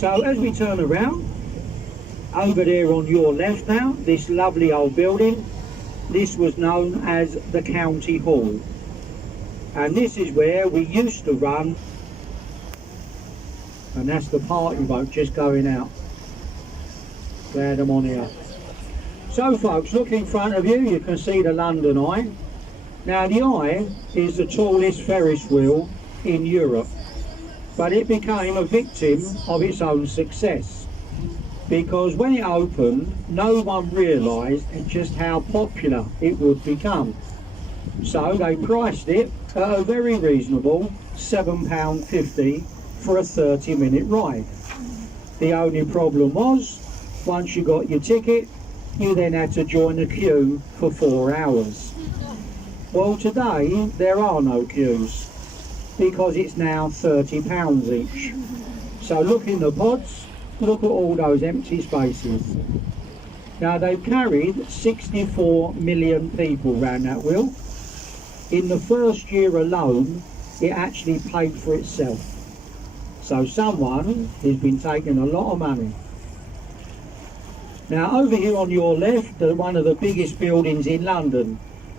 So as we turn around, over there on your left now, this lovely old building, this was known as the County Hall. And this is where we used to run, and that's the party boat just going out. Glad I'm on here. So folks, look in front of you, you can see the London Eye. Now the Eye is the tallest Ferris wheel in Europe, but it became a victim of its own success, because when it opened, no one realised just how popular it would become. So they priced it at a very reasonable £7.50 for a 30-minute ride. The only problem was, once you got your ticket, you then had to join a queue for 4 hours. Well, today there are no queues, because it's now £30 each. So look in the pods, look at all those empty spaces. Now they've carried 64 million people round that wheel. In the first year alone, it actually paid for itself. So someone has been taking a lot of money. Now over here on your left, one of the biggest buildings in London.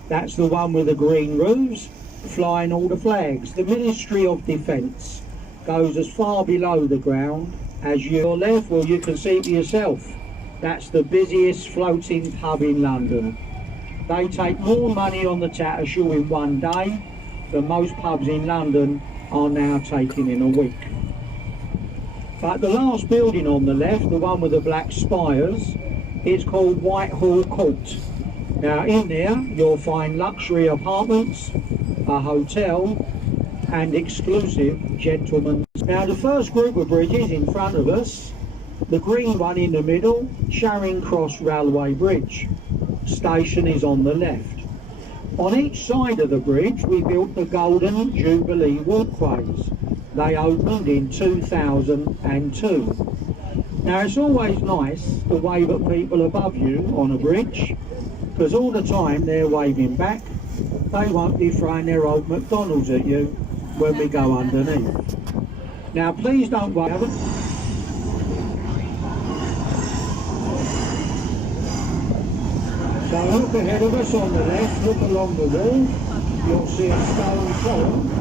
That's the one with the green roofs, flying all the flags. The Ministry of Defence goes as far below the ground as your left. Well, you can see it yourself. That's the busiest floating pub in London. They take more money on the Tattersall in one day than most pubs in London are now taking in a week. But the last building on the left, the one with the black spires, is called Whitehall Court. Now in there you'll find luxury apartments, a hotel and exclusive gentlemen's. Now the first group of bridges in front of us, the green one in the middle, Charing Cross Railway Bridge. Station is on the left. On each side of the bridge we built the Golden Jubilee walkways. They opened in 2002. Now it's always nice to wave at people above you on a bridge, because all the time they're waving back. They won't be throwing their old McDonald's at you when we go underneath. Now please don't wave. So look ahead of us on the left, look along the wall, you'll see a stone column,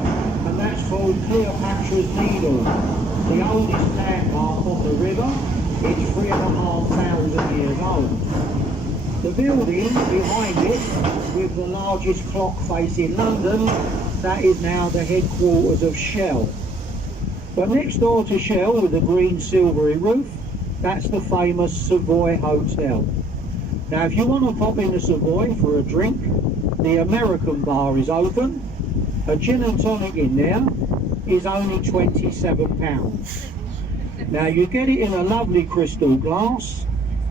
and that's called Cleopatra's Needle, the oldest landmark on the river. It's 3,500 years old. The building behind it, with the largest clock face in London, that is now the headquarters of Shell. But next door to Shell, with the green silvery roof, that's the famous Savoy Hotel. Now if you want to pop in the Savoy for a drink, the American bar is open. A gin and tonic in there is only £27. Now you get it in a lovely crystal glass,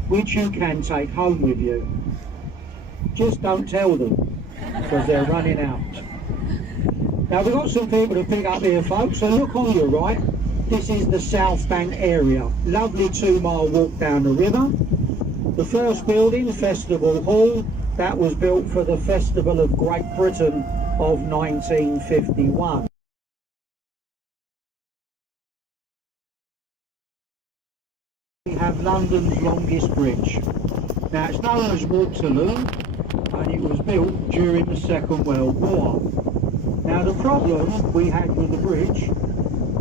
which you can take home with you. Just don't tell them, because they're running out. Now we've got some people to pick up here, folks, so look on your right. This is the Southbank area. Lovely 2-mile walk down the river. The first building, Festival Hall, that was built for the Festival of Great Britain of 1951. We have London's longest bridge. Now it's known as Waterloo, and it was built during the Second World War. Now the problem we had with the bridge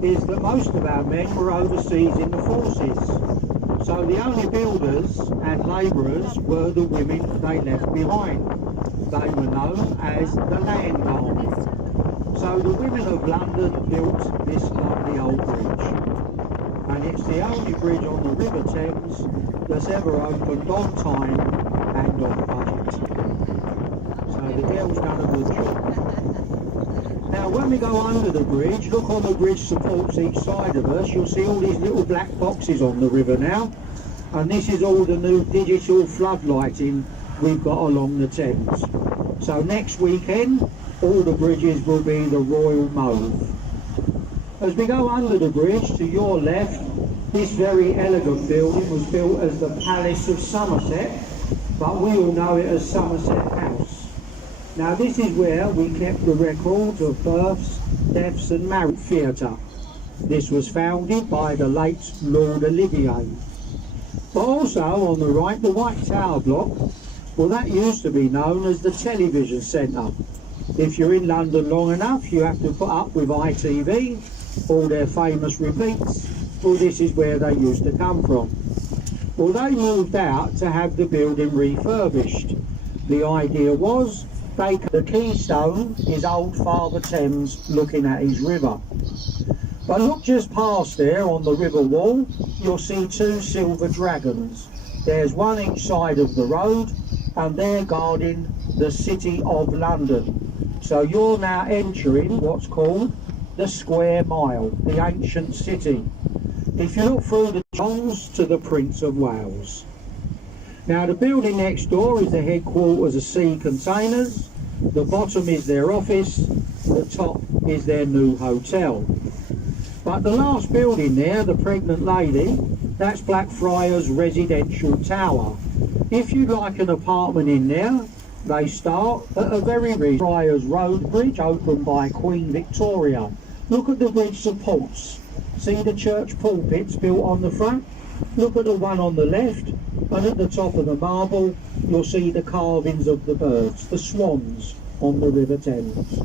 is that most of our men were overseas in the forces. So the only builders and labourers were the women they left behind. They were known as the land army. So the women of London built this lovely old bridge. And it's the only bridge on the River Thames that's ever opened on time and on budget. So the girl's done a good job. Now when we go under the bridge, look on the bridge supports each side of us, you'll see all these little black boxes on the river now, and this is all the new digital floodlighting we've got along the Thames. So next weekend all the bridges will be the Royal Mauve. As we go under the bridge to your left, this very elegant building was built as the Palace of Somerset, but we all know it as Somerset House. Now this is where we kept the records of births, deaths and marriage theatre. This was founded by the late Lord Olivier. But also on the right, the White Tower block, well, that used to be known as the television centre. If you're in London long enough, you have to put up with ITV, all their famous repeats. Well, this is where they used to come from. Well, they moved out to have the building refurbished. The idea was the keystone is old Father Thames looking at his river. But look just past there on the river wall, you'll see two silver dragons. There's one each side of the road, and they're guarding the City of London. So you're now entering what's called the Square Mile, the ancient city. If you look through the tunnels to the Prince of Wales. Now the building next door is the headquarters of Sea Containers, the bottom is their office, the top is their new hotel. But the last building there, the Pregnant Lady, that's Blackfriars Residential Tower. If you'd like an apartment in there, they start at a very recent Friars Road Bridge opened by Queen Victoria. Look at the bridge supports. See the church pulpits built on the front? Look at the one on the left, and at the top of the marble you'll see the carvings of the birds, the swans on the River Thames.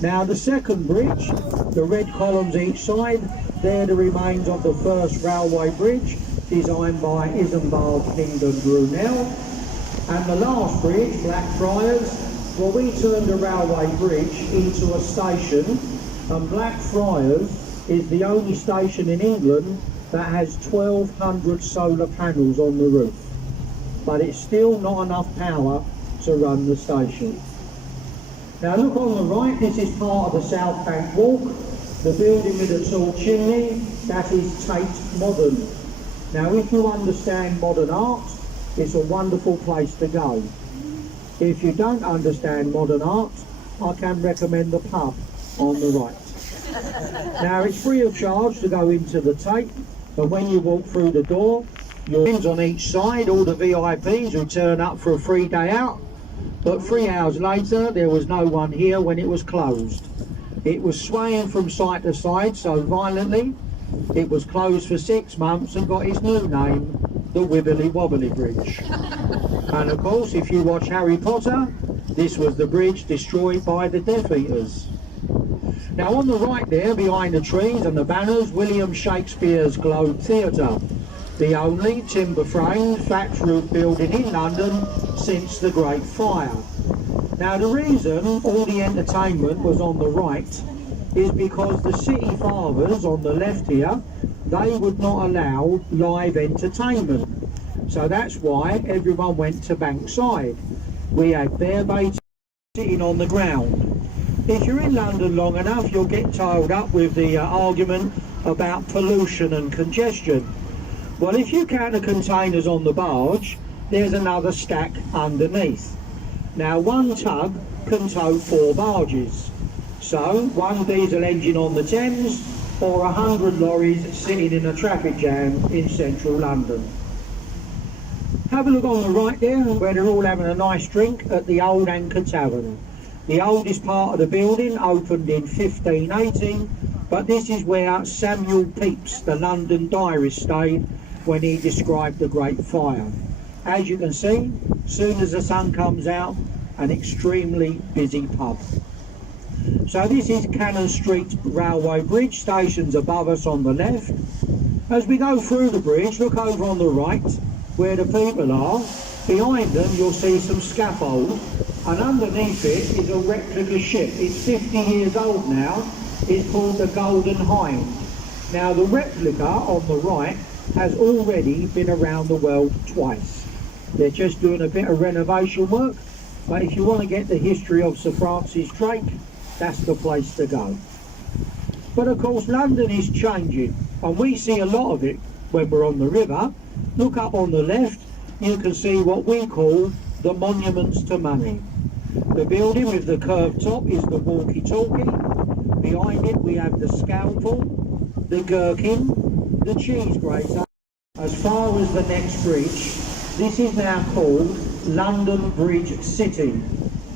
Now the second bridge, the red columns each side, they're the remains of the first railway bridge designed by Isambard Kingdom Brunel. And the last bridge, Blackfriars, well, we turned the railway bridge into a station, and Blackfriars is the only station in England that has 1,200 solar panels on the roof. But it's still not enough power to run the station. Now look on the right, this is part of the Southbank Walk. The building with a tall chimney, that is Tate Modern. Now if you understand modern art, it's a wonderful place to go. If you don't understand modern art, I can recommend the pub on the right. Now it's free of charge to go into the Tate, and when you walk through the door, your friends on each side, all the VIPs who turn up for a free day out. But 3 hours later, there was no one here when it was closed. It was swaying from side to side so violently, it was closed for 6 months and got its new name, the Wibbly Wobbly Bridge. And of course, if you watch Harry Potter, this was the bridge destroyed by the Death Eaters. Now on the right there, behind the trees and the banners, William Shakespeare's Globe Theatre, the only timber-framed thatch roof building in London since the Great Fire. Now the reason all the entertainment was on the right is because the city fathers on the left here, they would not allow live entertainment. So that's why everyone went to Bankside. We had bear baiting sitting on the ground. If you're in London long enough, you'll get tiled up with the argument about pollution and congestion. Well, if you count the containers on the barge, there's another stack underneath. Now, one tug can tow 4 barges. So, 1 diesel engine on the Thames, or 100 lorries sitting in a traffic jam in central London. Have a look on the right there, where they're all having a nice drink at the Old Anchor Tavern. The oldest part of the building opened in 1518, but this is where Samuel Pepys, the London diarist, stayed when he described the Great Fire. As you can see, soon as the sun comes out, an extremely busy pub. So this is Cannon Street Railway Bridge, stations above us on the left. As we go through the bridge, look over on the right where the people are. Behind them you'll see some scaffold, and underneath it is a replica ship. It's 50 years old now. It's called the Golden Hind. Now the replica on the right has already been around the world twice. They're just doing a bit of renovation work, but if you want to get the history of Sir Francis Drake, that's the place to go. But of course London is changing, and we see a lot of it when we're on the river. Look up on the left, you can see what we call the monuments to money. The building with the curved top is the walkie-talkie. Behind it we have the scalpel, the gherkin, the cheese grater. As far as the next bridge, this is now called London Bridge City.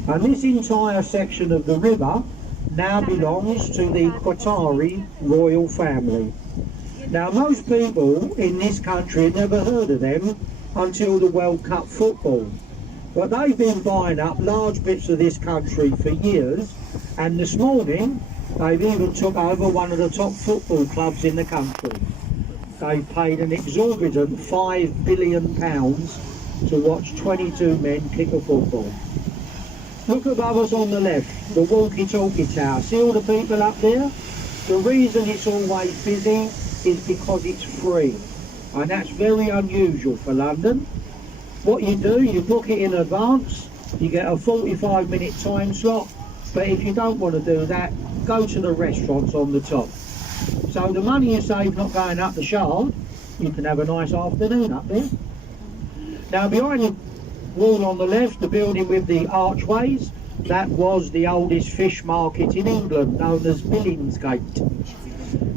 And this entire section of the river now belongs to the Qatari royal family. Now most people in this country had never heard of them until the World Cup football. But they've been buying up large bits of this country for years, and this morning they've even took over one of the top football clubs in the country. They paid an exorbitant £5 billion to watch 22 men kick a football. Look above us on the left, the walkie-talkie tower. See all the people up there? The reason it's always busy is because it's free, and that's very unusual for London. What you do, you book it in advance, you get a 45-minute time slot, but if you don't want to do that, go to the restaurants on the top. So the money you save not going up the Shard, you can have a nice afternoon up there. Now behind the wall on the left, the building with the archways, that was the oldest fish market in England, known as Billingsgate.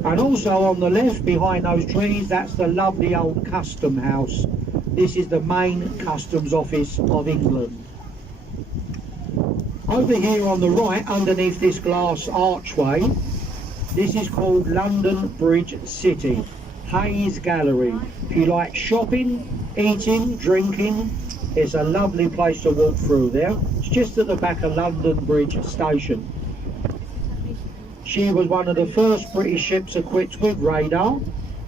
And also on the left, behind those trees, that's the lovely old custom house. This is the main customs office of England. Over here on the right, underneath this glass archway, this is called London Bridge City, Hayes Gallery. If you like shopping, eating, drinking, it's a lovely place to walk through there. It's just at the back of London Bridge Station. She was one of the first British ships equipped with radar,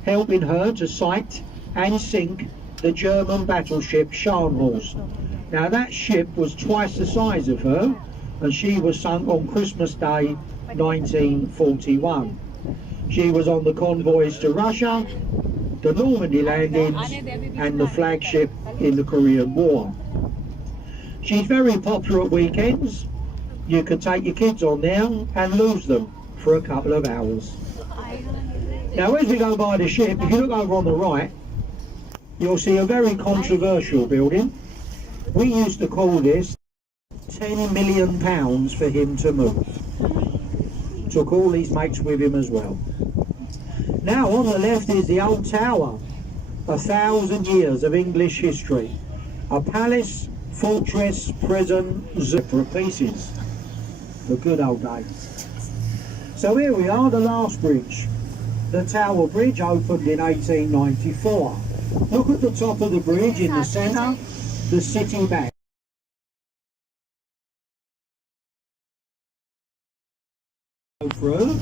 helping her to sight and sink the German battleship Scharnhorst. Now that ship was twice the size of her, and she was sunk on Christmas Day 1941. She was on the convoys to Russia, the Normandy landings, and the flagship in the Korean War. She's very popular at weekends. You can take your kids on there and lose them for a couple of hours. Now as we go by the ship, if you look over on the right, you'll see a very controversial building. We used to call this £10 million for him to move. Took all his mates with him as well. Now on the left is the old tower, 1,000 years of English history. A palace, fortress, prison, separate pieces. The good old days. So here we are, the last bridge. The Tower Bridge opened in 1894. Look at the top of the bridge in the centre, the city bank. Through,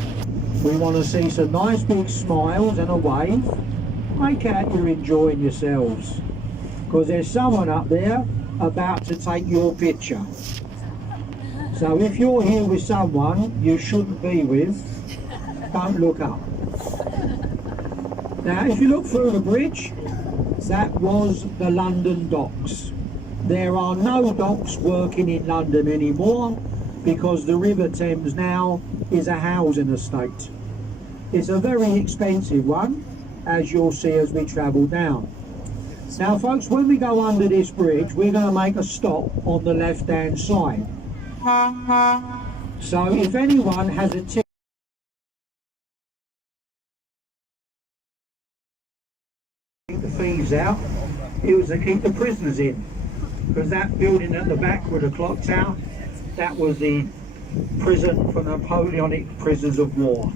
we want to see some nice big smiles and a wave. Make out you're enjoying yourselves, because there's someone up there about to take your picture. So if you're here with someone you shouldn't be with, don't look up. Now if you look through the bridge, that was the London docks. There are no docks working in London anymore because the River Thames now is a housing estate. It's a very expensive one, as you'll see as we travel down. Now folks, when we go under this bridge, we're going to make a stop on the left hand side. So if anyone has a ticket, keep the thieves out, it was to keep the prisoners in, because that building at the back with the clock tower, that was the prison for Napoleonic prisoners of war.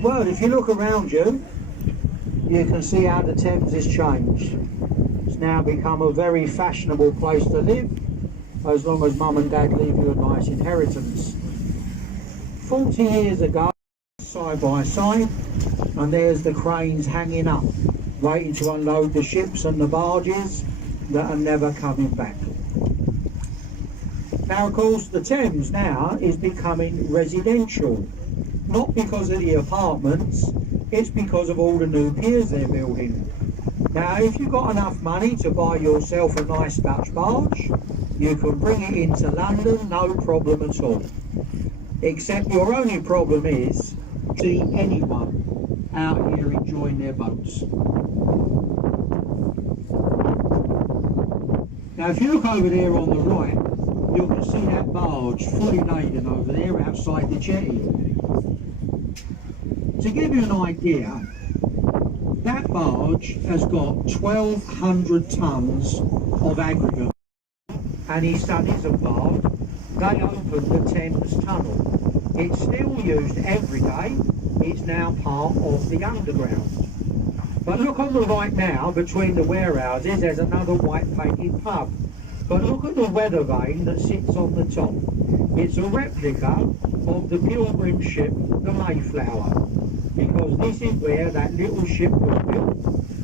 Well, if you look around you, you can see how the Thames has changed. It's now become a very fashionable place to live, as long as mum and dad leave you a nice inheritance. 40 years ago, side by side, and there's the cranes hanging up, waiting to unload the ships and the barges that are never coming back. Now of course the Thames now is becoming residential, not because of the apartments, it's because of all the new piers they're building. Now if you've got enough money to buy yourself a nice Dutch barge, you can bring it into London, no problem at all. Except your only problem is to see anyone out here enjoying their boats. Now if you look over there on the right, you can see that barge fully laden over there outside the jetty. To give you an idea, that barge has got 1,200 tonnes of aggregate, and his son isn't barred, they opened the Thames tunnel. It's still used every day. It's now part of the underground. But look on the right now, between the warehouses, there's another white painted pub. But look at the weather vane that sits on the top. It's a replica of the pilgrim ship, the Mayflower, because this is where that little ship was built.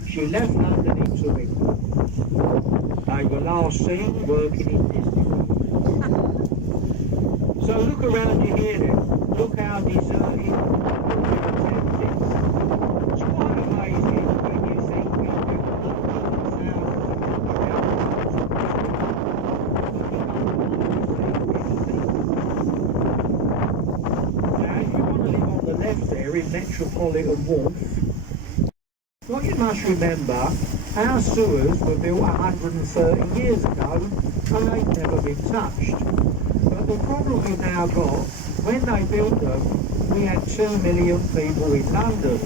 She left London into England. They were last seen working in Eastward. So look around you here then. Look how deserted the Thames is. It's quite amazing when you think we built now, if you want to live on the left there in Metropolitan Wharf, what you must remember, our sewers were built 130 years ago and they've never been touched. But the problem we've now got, when they built them, we had 2 million people in London.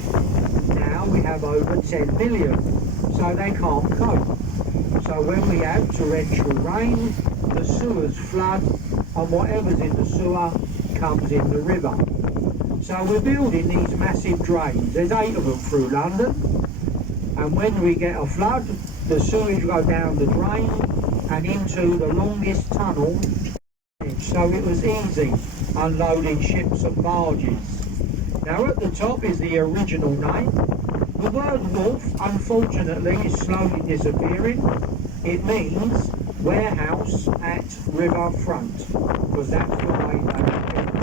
Now we have over 10 million, so they can't cope. So when we have torrential rain, the sewers flood and whatever's in the sewer comes in the river. So we're building these massive drains. There's 8 of them through London. And when we get a flood, the sewage go down the drain and into the longest tunnel. So it was easy unloading ships and barges. Now at the top is the original name. The word wharf, unfortunately, is slowly disappearing. It means warehouse at river front, because that's the way they were built.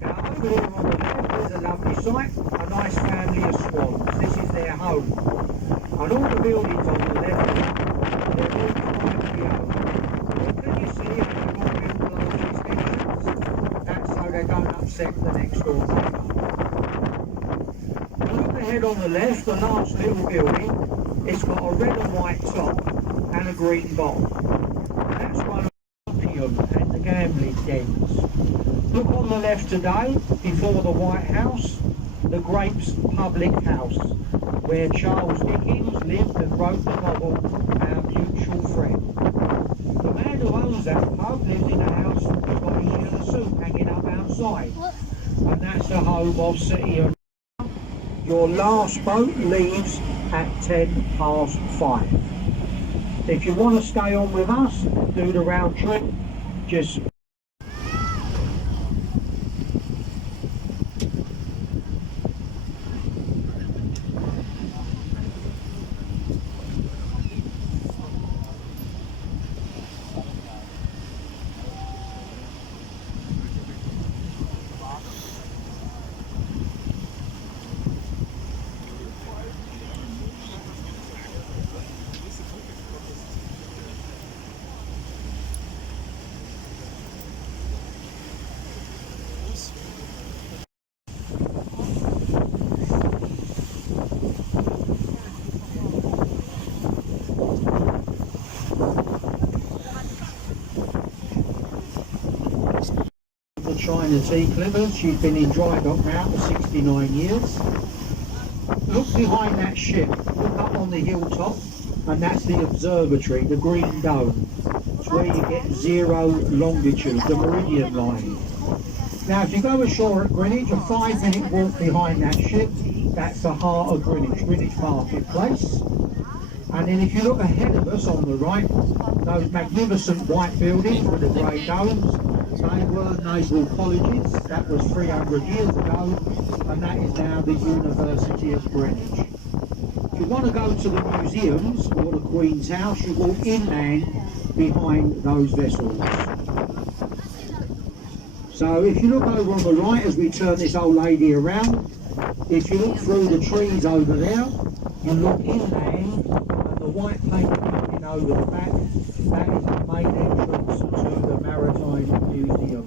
Now over here on the left there's a lovely sight, a nice family of swans. This is their home. And all the buildings on the left, they're all privately owned. Well, can you see how they're all built below extensions? That's so they don't upset the next door neighbour. Now look ahead on the left, the last little building, it's got a red and white top and a green bottom. That's one of the opium and the gambling dens. Look on the left today, before the White House, the Grapes Public House, where Charles Dickens lived and wrote the novel Our Mutual Friend. The man who owns that pub lives in a house with got his yellow suit hanging up outside. And that's the home of City of. Your last boat leaves at 5:10. If you want to stay on with us, do the round trip, just China Tea Clippers. She's been in dry dock now for 69 years. Look behind that ship, look up on the hilltop, and that's the observatory, the green dome. It's where you get 0 longitude, the meridian line. Now if you go ashore at Greenwich, a 5-minute walk behind that ship, that's the heart of Greenwich, Greenwich Marketplace. And then if you look ahead of us on the right, those magnificent white buildings with the grey domes, they were naval colleges. That was 300 years ago, and that is now the University of Greenwich. If you want to go to the museums or the Queen's House, you walk inland behind those vessels. So if you look over on the right as we turn this old lady around, if you look through the trees over there, you look inland, and the white paint building over the back, that is the main entrance to the Maritime Museum.